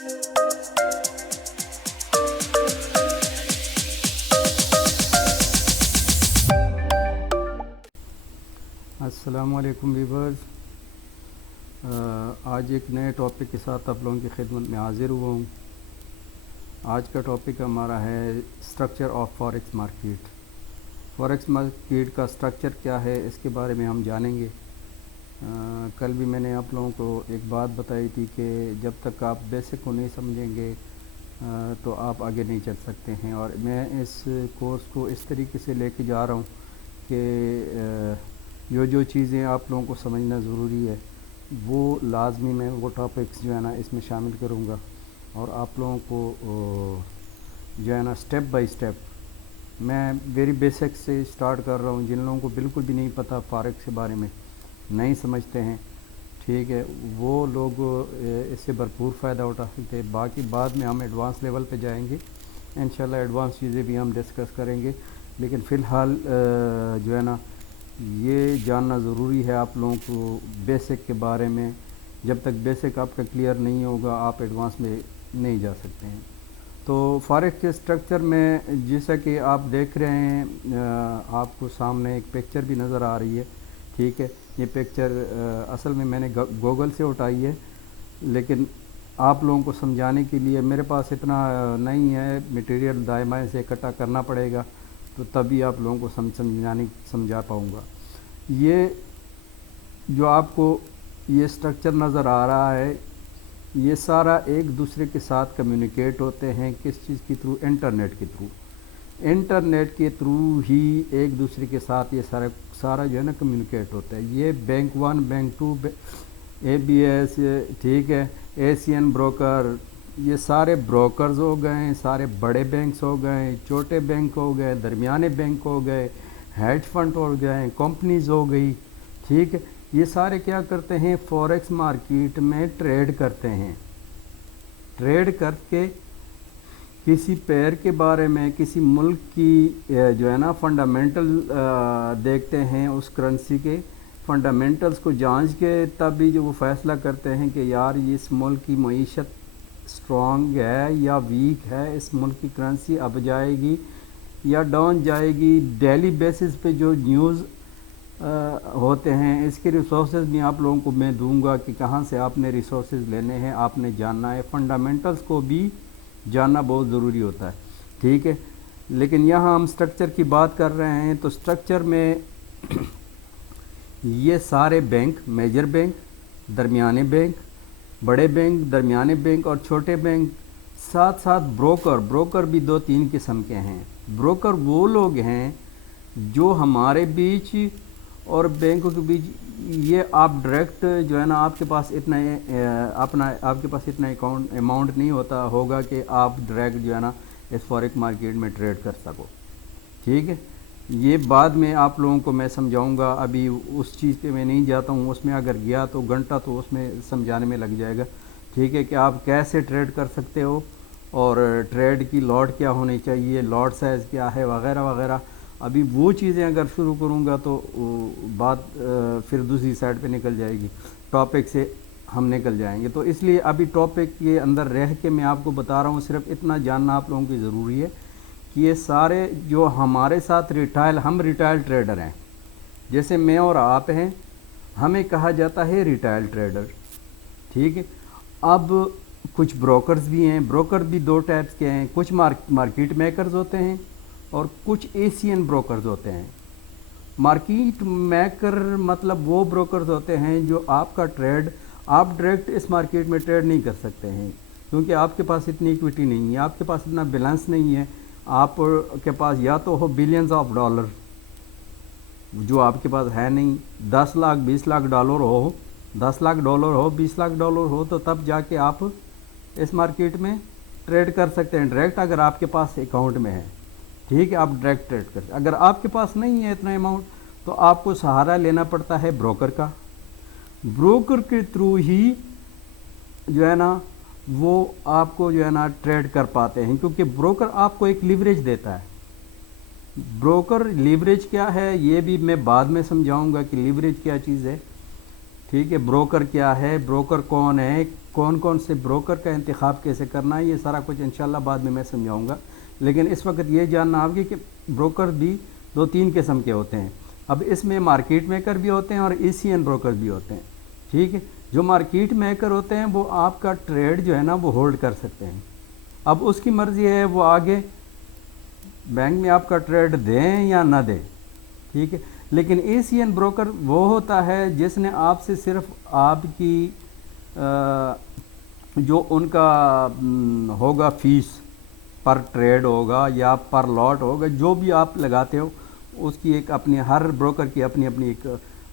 السلام علیکم ویورز، آج ایک نئے ٹاپک کے ساتھ آپ لوگوں کی خدمت میں حاضر ہوا ہوں۔ آج کا ٹاپک ہمارا ہے structure of forex market. Forex market کا اسٹرکچر کیا ہے، اس کے بارے میں ہم جانیں گے۔ کل بھی میں نے آپ لوگوں کو ایک بات بتائی تھی کہ جب تک آپ بیسک کو نہیں سمجھیں گے تو آپ آگے نہیں چل سکتے ہیں، اور میں اس کورس کو اس طریقے سے لے کے جا رہا ہوں کہ جو چیزیں آپ لوگوں کو سمجھنا ضروری ہے وہ لازمی میں وہ ٹاپکس جو ہے نا اس میں شامل کروں گا، اور آپ لوگوں کو جو ہے نا اسٹیپ بائی اسٹیپ میں ویری بیسک سے اسٹارٹ کر رہا ہوں۔ جن لوگوں کو بالکل بھی نہیں پتہ فاریکس کے بارے میں، نہیں سمجھتے ہیں، ٹھیک ہے، وہ لوگ اس سے بھرپور فائدہ اٹھا سکتے ہیں۔ باقی بعد میں ہم ایڈوانس لیول پہ جائیں گے، انشاءاللہ ایڈوانس چیزیں بھی ہم ڈسکس کریں گے، لیکن فی الحال جو ہے نا یہ جاننا ضروری ہے آپ لوگوں کو بیسک کے بارے میں۔ جب تک بیسک آپ کا کلیئر نہیں ہوگا آپ ایڈوانس میں نہیں جا سکتے ہیں۔ تو فاریکس کے اسٹرکچر میں جیسا کہ آپ دیکھ رہے ہیں، آپ کو سامنے ایک پکچر بھی نظر آ رہی ہے، ٹھیک ہے۔ یہ پکچر اصل میں نے گوگل سے اٹھائی ہے، لیکن آپ لوگوں کو سمجھانے کے لیے میرے پاس اتنا نہیں ہے میٹیریل، دائیں بائیں سے اکٹھا کرنا پڑے گا، تو تبھی آپ لوگوں کو سمجھا پاؤں گا۔ یہ جو آپ کو یہ اسٹرکچر نظر آ رہا ہے، یہ سارا ایک دوسرے کے ساتھ کمیونیکیٹ ہوتے ہیں۔ کس چیز کے تھرو؟ انٹرنیٹ کے تھرو۔ انٹرنیٹ کے تھرو ہی ایک دوسرے کے ساتھ یہ سارا جو ہے نا کمیونیکیٹ ہوتا ہے۔ یہ بینک 1، بینک 2، اے بی ایس، ٹھیک ہے، ایشین بروکر، یہ سارے بروکرز ہو گئے، سارے بڑے بینکس ہو گئے، چھوٹے بینک ہو گئے، درمیانے بینک ہو گئے، ہیج فنڈ ہو گئے، کمپنیز ہو گئی، ٹھیک ہے۔ یہ سارے کیا کرتے ہیں؟ فاریکس مارکیٹ میں ٹریڈ کرتے ہیں۔ ٹریڈ کر کے کسی پیئر کے بارے میں، کسی ملک کی جو ہے نا فنڈامنٹل دیکھتے ہیں، اس کرنسی کے فنڈامنٹلز کو جانچ کے تب بھی جو وہ فیصلہ کرتے ہیں کہ یار اس ملک کی معیشت اسٹرانگ ہے یا ویک ہے، اس ملک کی کرنسی اب جائے گی یا ڈاؤن جائے گی۔ ڈیلی بیسس پہ جو نیوز ہوتے ہیں، اس کے ریسورسز بھی آپ لوگوں کو میں دوں گا کہ کہاں سے آپ نے ریسورسز لینے ہیں، آپ نے جاننا ہے۔ فنڈامنٹلز کو بھی جاننا بہت ضروری ہوتا ہے، ٹھیک ہے۔ لیکن یہاں ہم سٹرکچر کی بات کر رہے ہیں، تو سٹرکچر میں یہ سارے بینک، میجر بینک، درمیانے بینک، بڑے بینک، درمیانے بینک اور چھوٹے بینک، ساتھ ساتھ بروکر بھی 2-3 قسم کے ہیں۔ بروکر وہ لوگ ہیں جو ہمارے بیچ اور بینکوں کے بیچ، یہ آپ ڈائریکٹ جو ہے نا آپ کے پاس اتنا اماؤنٹ نہیں ہوگا کہ آپ ڈائریکٹ جو ہے نا اس فاریکس مارکیٹ میں ٹریڈ کر سکو، ٹھیک ہے۔ یہ بعد میں آپ لوگوں کو میں سمجھاؤں گا، ابھی اس چیز پہ میں نہیں جاتا ہوں، اس میں اگر گیا تو گھنٹہ تو اس میں سمجھانے میں لگ جائے گا، ٹھیک ہے، کہ آپ کیسے ٹریڈ کر سکتے ہو، اور ٹریڈ کی لاٹ کیا ہونی چاہیے، لاٹ سائز کیا ہے، وغیرہ وغیرہ۔ ابھی وہ چیزیں اگر شروع کروں گا تو بات پھر دوسری سائڈ پہ نکل جائے گی، ٹاپک سے ہم نکل جائیں گے۔ تو اس لیے ابھی ٹاپک کے اندر رہ کے میں آپ کو بتا رہا ہوں، صرف اتنا جاننا آپ لوگوں کی ضروری ہے کہ یہ سارے جو ہمارے ساتھ ہم ریٹیل ٹریڈر ہیں، جیسے میں اور آپ ہیں، ہمیں کہا جاتا ہے ریٹیل ٹریڈر، ٹھیک ہے۔ اب کچھ بروکرز بھی ہیں، بروکر بھی 2 ٹائپس کے ہیں، کچھ مارکیٹ میکرز ہوتے ہیں اور کچھ ایشین بروکرز ہوتے ہیں۔ مارکیٹ میکر مطلب وہ بروکرز ہوتے ہیں جو آپ کا ٹریڈ، آپ ڈائریکٹ اس مارکیٹ میں ٹریڈ نہیں کر سکتے ہیں، کیونکہ آپ کے پاس اتنی ایکویٹی نہیں ہے، آپ کے پاس اتنا بیلنس نہیں ہے، آپ کے پاس یا تو ہو بلینز آف ڈالر، جو آپ کے پاس ہے نہیں، 10 لاکھ 20 لاکھ ڈالر ہو، 10 لاکھ ڈالر ہو، 20 لاکھ ڈالر ہو، تو تب جا کے آپ اس مارکیٹ میں ٹریڈ کر سکتے ہیں ڈائریکٹ، اگر آپ کے پاس اکاؤنٹ میں ہے، ٹھیک ہے، آپ ڈائریکٹ ٹریڈ کر سکتے ہیں۔ اگر آپ کے پاس نہیں ہے اتنا اماؤنٹ تو آپ کو سہارا لینا پڑتا ہے بروکر کا۔ بروکر کے تھرو ہی جو ہے نا وہ آپ کو جو ہے نا ٹریڈ کر پاتے ہیں، کیونکہ بروکر آپ کو ایک لیوریج دیتا ہے۔ بروکر لیوریج کیا ہے یہ بھی میں بعد میں سمجھاؤں گا کہ لیوریج کیا چیز ہے، ٹھیک ہے۔ بروکر کیا ہے، بروکر کون ہے، کون کون سے بروکر کا انتخاب کیسے کرنا ہے، یہ سارا کچھ انشاءاللہ بعد میں سمجھاؤں گا، لیکن اس وقت یہ جاننا آپ کہ بروکر بھی 2-3 قسم کے ہوتے ہیں۔ اب اس میں مارکیٹ میکر بھی ہوتے ہیں اور ای سی این بروکر بھی ہوتے ہیں، ٹھیک ہے۔ جو مارکیٹ میکر ہوتے ہیں وہ آپ کا ٹریڈ جو ہے نا وہ ہولڈ کر سکتے ہیں، اب اس کی مرضی ہے وہ آگے بینک میں آپ کا ٹریڈ دیں یا نہ دیں، ٹھیک ہے۔ لیکن ای سی این بروکر وہ ہوتا ہے جس نے آپ سے صرف آپ کی جو ان کا ہوگا فیس پر ٹریڈ ہوگا یا پر لاٹ ہوگا، جو بھی آپ لگاتے ہو اس کی ایک اپنی، ہر بروکر کی اپنی اپنی ایک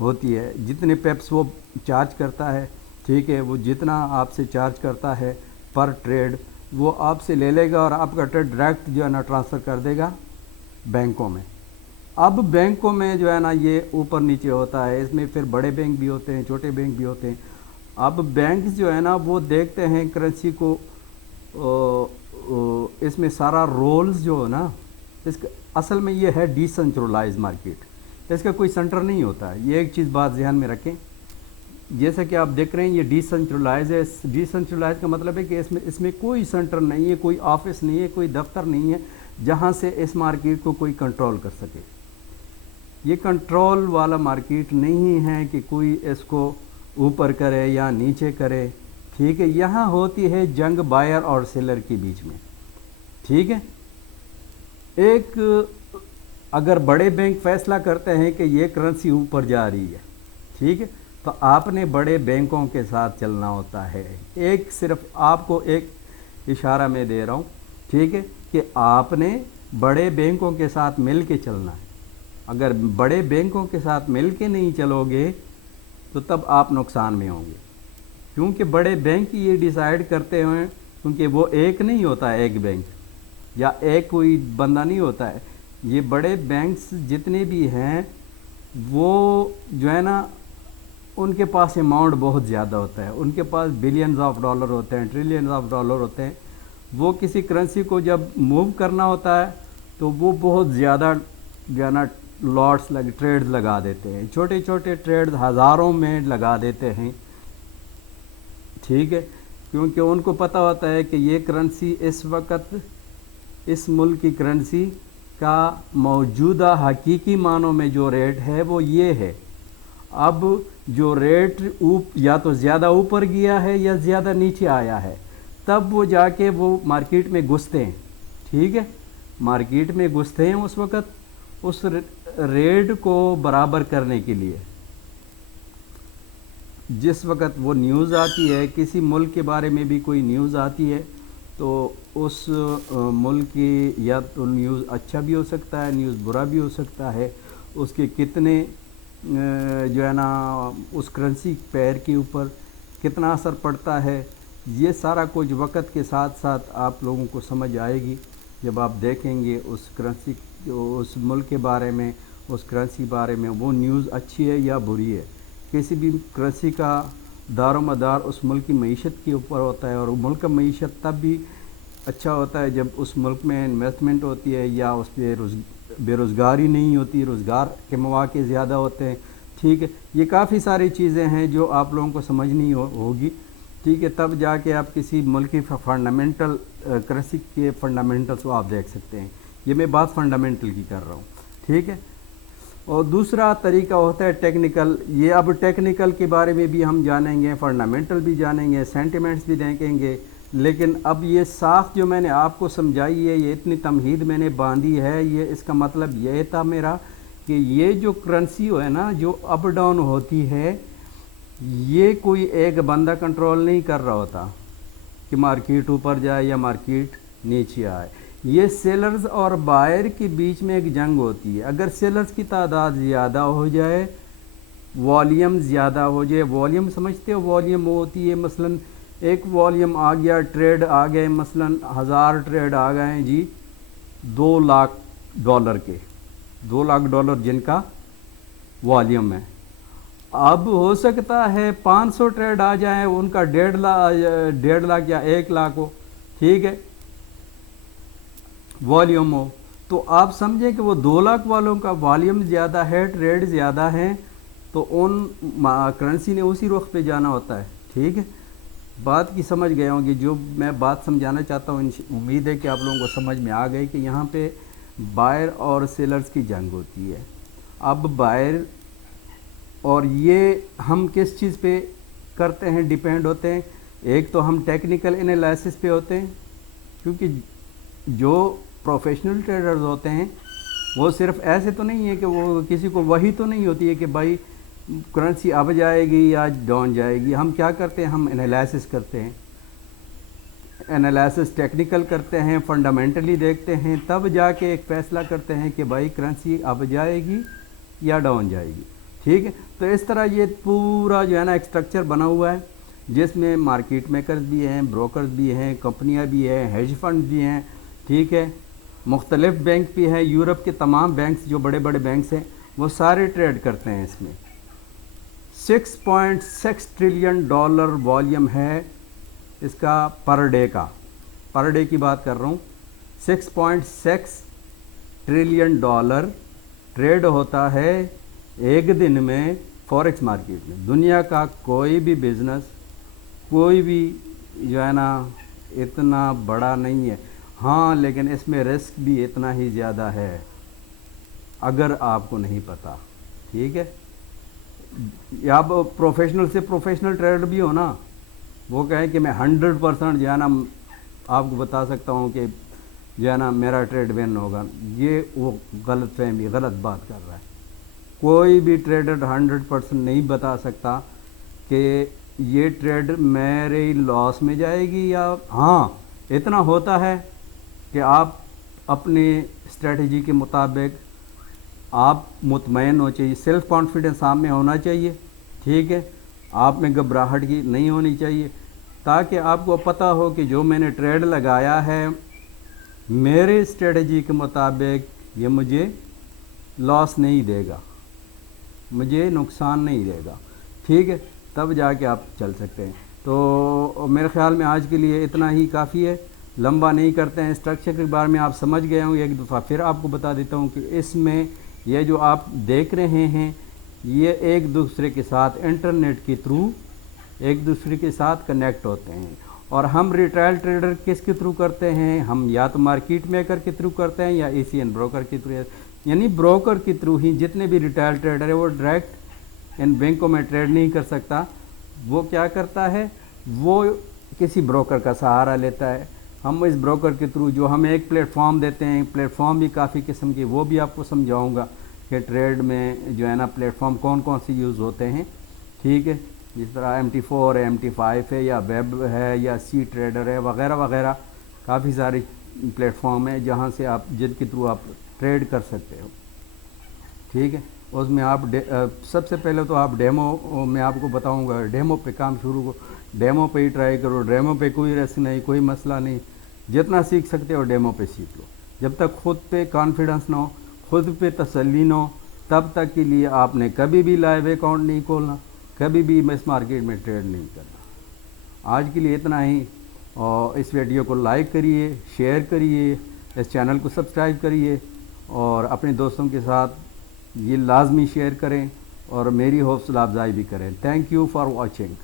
ہوتی ہے، جتنے پیپس وہ چارج کرتا ہے، ٹھیک ہے، وہ جتنا آپ سے چارج کرتا ہے پر ٹریڈ وہ آپ سے لے لے گا اور آپ کا ٹریڈ ڈائریکٹ جو ہے نا ٹرانسفر کر دے گا بینکوں میں۔ اب بینکوں میں جو ہے نا یہ اوپر نیچے ہوتا ہے، اس میں پھر بڑے بینک بھی ہوتے ہیں، چھوٹے بینک بھی ہوتے ہیں۔ اب بینک جو ہے نا وہ دیکھتے ہیں کرنسی کو، اس میں سارا رولز جو ہے نا، اس کا اصل میں یہ ہے ڈی سینٹرلائز مارکیٹ، اس کا کوئی سینٹر نہیں ہوتا ہے، یہ ایک چیز بات ذہن میں رکھیں۔ جیسا کہ آپ دیکھ رہے ہیں یہ ڈی سینٹرلائز ہے، ڈی سینٹرلائز کا مطلب ہے کہ اس میں کوئی سینٹر نہیں ہے، کوئی آفس نہیں ہے، کوئی دفتر نہیں ہے جہاں سے اس مارکیٹ کو کوئی کنٹرول کر سکے۔ یہ کنٹرول والا مارکیٹ نہیں ہے کہ کوئی اس کو اوپر کرے یا نیچے کرے، ٹھیک ہے۔ یہاں ہوتی ہے جنگ بائر اور سیلر کے بیچ میں، ٹھیک ہے۔ ایک اگر بڑے بینک فیصلہ کرتے ہیں کہ یہ کرنسی اوپر جا رہی ہے، ٹھیک ہے، تو آپ نے بڑے بینکوں کے ساتھ چلنا ہوتا ہے۔ ایک صرف آپ کو ایک اشارہ میں دے رہا ہوں، ٹھیک ہے، کہ آپ نے بڑے بینکوں کے ساتھ مل کے چلنا ہے۔ اگر بڑے بینکوں کے ساتھ مل کے نہیں چلو گے تو تب آپ نقصان میں ہوں گے، کیونکہ بڑے بینک یہ ڈیسائیڈ کرتے ہیں، کیونکہ وہ ایک نہیں ہوتا ہے، ایک بینک یا ایک کوئی بندہ نہیں ہوتا ہے، یہ بڑے بینکس جتنے بھی ہیں وہ جو ہے نا ان کے پاس اماؤنٹ بہت زیادہ ہوتا ہے، ان کے پاس بلینز آف ڈالر ہوتے ہیں، ٹریلینز آف ڈالر ہوتے ہیں۔ وہ کسی کرنسی کو جب موو کرنا ہوتا ہے تو وہ بہت زیادہ جو ہے نا لاٹس ٹریڈز لگا دیتے ہیں، چھوٹے چھوٹے ٹریڈز ہزاروں میں لگا دیتے ہیں، ٹھیک ہے، کیونکہ ان کو پتہ ہوتا ہے کہ یہ کرنسی اس وقت اس ملک کی کرنسی کا موجودہ حقیقی معنوں میں جو ریٹ ہے وہ یہ ہے۔ اب جو ریٹ یا تو زیادہ اوپر گیا ہے یا زیادہ نیچے آیا ہے، تب وہ جا کے وہ مارکیٹ میں گھستے ہیں، ٹھیک ہے، مارکیٹ میں گھستے ہیں اس وقت اس ریٹ کو برابر کرنے کے لیے۔ جس وقت وہ نیوز آتی ہے، کسی ملک کے بارے میں بھی کوئی نیوز آتی ہے، تو اس ملک کی یا تو نیوز اچھا بھی ہو سکتا ہے، نیوز برا بھی ہو سکتا ہے، اس کے کتنے جو ہے نا اس کرنسی پیر کے اوپر کتنا اثر پڑتا ہے، یہ سارا کچھ وقت کے ساتھ ساتھ آپ لوگوں کو سمجھ آئے گی جب آپ دیکھیں گے اس کرنسی، اس ملک کے بارے میں، اس کرنسی بارے میں وہ نیوز اچھی ہے یا بری ہے۔ کسی بھی کرنسی کا دار و مدار اس ملک کی معیشت کے اوپر ہوتا ہے، اور ملک کا معیشت تب بھی اچھا ہوتا ہے جب اس ملک میں انویسٹمنٹ ہوتی ہے یا اس پہ بے روزگاری نہیں ہوتی، روزگار کے مواقع زیادہ ہوتے ہیں، ٹھیک ہے۔ یہ کافی ساری چیزیں ہیں جو آپ لوگوں کو سمجھنی ہوگی، ٹھیک ہے، تب جا کے آپ کسی ملک کی فنڈامنٹل کرنسی کے فنڈامنٹلس کو آپ دیکھ سکتے ہیں۔ یہ میں بات فنڈامنٹل کی کر رہا ہوں، ٹھیک ہے۔ اور دوسرا طریقہ ہوتا ہے ٹیکنیکل، یہ اب ٹیکنیکل کے بارے میں بھی ہم جانیں گے، فنڈامنٹل بھی جانیں گے، سینٹیمنٹس بھی دیکھیں گے، لیکن اب یہ ساخت جو میں نے آپ کو سمجھائی ہے، یہ اتنی تمہید میں نے باندھی ہے، یہ اس کا مطلب یہ تھا میرا کہ یہ جو کرنسی ہے نا جو اپ ڈاؤن ہوتی ہے، یہ کوئی ایک بندہ کنٹرول نہیں کر رہا ہوتا کہ مارکیٹ اوپر جائے یا مارکیٹ نیچے آئے، یہ سیلرز اور بائر کے بیچ میں ایک جنگ ہوتی ہے۔ اگر سیلرز کی تعداد زیادہ ہو جائے، والیوم زیادہ ہو جائے، والیوم سمجھتے ہو، والیوم ہوتی ہے مثلاً ایک والیوم آ گیا، ٹریڈ آ گئے، مثلاً 1000 ٹریڈ آ گئے ہیں جی $2 لاکھ کے، $2 لاکھ جن کا والیوم ہے۔ اب ہو سکتا ہے 500 ٹریڈ آ جائیں، ان کا 1.5 لاکھ یا 1 لاکھ ہو، ٹھیک ہے، والیوم ہو، تو آپ سمجھیں کہ وہ 2 لاکھ والوں کا والیوم زیادہ ہے، ٹریڈ زیادہ ہیں، تو ان کرنسی نے اسی رخ پہ جانا ہوتا ہے، ٹھیک ہے۔ بات کی سمجھ گئے ہوں گے. جو میں بات سمجھانا چاہتا ہوں امید ہے کہ آپ لوگوں کو سمجھ میں آ گئی کہ یہاں پہ بائر اور سیلرز کی جنگ ہوتی ہے. اب بائر اور یہ ہم کس چیز پہ کرتے ہیں ڈیپینڈ ہوتے ہیں. ایک تو ہم ٹیکنیکل انالائسس پہ ہوتے ہیں، کیونکہ جو پروفیشنل ٹریڈرز ہوتے ہیں وہ صرف ایسے تو نہیں ہے کہ وہ کسی کو وہی تو نہیں ہوتی ہے کہ بھائی کرنسی اب جائے گی یا ڈاؤن جائے گی. ہم کیا کرتے ہیں؟ ہم انالائسس کرتے ہیں. انالائسس ٹیکنیکل کرتے ہیں، فنڈامنٹلی دیکھتے ہیں، تب جا کے ایک فیصلہ کرتے ہیں کہ بھائی کرنسی اب جائے گی یا ڈاؤن جائے گی. ٹھیک ہے، تو اس طرح یہ پورا جو ہے نا ایک اسٹرکچر بنا ہوا ہے جس میں مارکیٹ میکرز بھی ہیں، بروکرز بھی ہیں، کمپنیاں بھی ہیں، ہیج فنڈ بھی ہیں. ٹھیک ہے، مختلف بینک بھی ہیں. یورپ کے تمام بینکس جو بڑے بڑے بینکس ہیں وہ سارے ٹریڈ کرتے ہیں اس میں. 6.6 ٹریلین ڈالر والیوم ہے اس کا پر ڈے کا. پر ڈے کی بات کر رہا ہوں. 6.6 ٹریلین ڈالر ٹریڈ ہوتا ہے ایک دن میں فوریکس مارکیٹ میں. دنیا کا کوئی بھی بزنس کوئی بھی جو ہے نا اتنا بڑا نہیں ہے. ہاں لیکن اس میں رسک بھی اتنا ہی زیادہ ہے اگر آپ کو نہیں پتہ. ٹھیک ہے، یا پروفیشنل سے پروفیشنل ٹریڈر بھی ہو نا، وہ کہے کہ میں 100% جو ہے نا آپ کو بتا سکتا ہوں کہ جو ہے نا میرا ٹریڈ ون ہوگا. یہ وہ غلط فہمی، غلط بات کر رہا ہے. کوئی بھی ٹریڈر 100% نہیں بتا سکتا کہ یہ ٹریڈ میرے لاس میں جائے گی یا ہاں اتنا ہوتا ہے کہ آپ اپنے اسٹریٹجی کے مطابق آپ مطمئن ہو چاہیے. سیلف کانفیڈنس آپ میں ہونا چاہیے. ٹھیک ہے، آپ میں گھبراہٹ کی نہیں ہونی چاہیے، تاکہ آپ کو پتہ ہو کہ جو میں نے ٹریڈ لگایا ہے میرے اسٹریٹجی کے مطابق یہ مجھے لاس نہیں دے گا، مجھے نقصان نہیں دے گا. ٹھیک ہے، تب جا کے آپ چل سکتے ہیں. تو میرے خیال میں آج کے لیے اتنا ہی کافی ہے، لمبا نہیں کرتے ہیں. اسٹرکچر کے بارے میں آپ سمجھ گئے ہوں. ایک دفعہ پھر آپ کو بتا دیتا ہوں کہ اس میں یہ جو آپ دیکھ رہے ہیں یہ ایک دوسرے کے ساتھ انٹرنیٹ کے تھرو ایک دوسرے کے ساتھ کنیکٹ ہوتے ہیں. اور ہم ریٹیل ٹریڈر کس کے تھرو کرتے ہیں؟ ہم یا تو مارکیٹ میکر کے تھرو کرتے ہیں یا ECN بروکر کے تھرو. یعنی بروکر کے تھرو ہی جتنے بھی ریٹیل ٹریڈر ہے وہ ڈائریکٹ ان بینکوں میں ٹریڈ نہیں کر سکتا. وہ کیا کرتا ہے؟ وہ کسی بروکر کا سہارا لیتا ہے. ہم اس بروکر کے تھرو جو ہم ایک پلیٹ فارم دیتے ہیں، پلیٹ فارم بھی کافی قسم کی، وہ بھی آپ کو سمجھاؤں گا کہ ٹریڈ میں جو ہے نا پلیٹ فارم کون کون سے یوز ہوتے ہیں. ٹھیک ہے، جس طرح MT4 ہے، MT5 ہے، یا ویب ہے، یا سی ٹریڈر ہے، وغیرہ وغیرہ. کافی ساری پلیٹ فارم ہیں جہاں سے آپ جن کے تھرو آپ ٹریڈ کر سکتے ہو. ٹھیک ہے، اس میں آپ سب سے پہلے تو آپ ڈیمو میں آپ کو بتاؤں گا. ڈیمو پہ کام شروع کو ڈیمو پہ ہی ٹرائی کرو. ڈیمو پہ کوئی رسک نہیں، کوئی مسئلہ نہیں. جتنا سیکھ سکتے ہو ڈیمو پہ سیکھ لو. جب تک خود پہ کانفیڈنس نہ ہو، خود پہ تسلی نہ ہو، تب تک کے لیے آپ نے کبھی بھی لائیو اکاؤنٹ نہیں کھولنا، کبھی بھی اس مارکیٹ میں ٹریڈ نہیں کرنا. آج کے لیے اتنا ہی. اور اس ویڈیو کو لائک کریے، شیئر کریے، اس چینل کو سبسکرائب کریے، اور اپنے دوستوں کے ساتھ یہ لازمی شیئر کریں اور میری حوصلہ افزائی بھی کریں. Thank you for watching.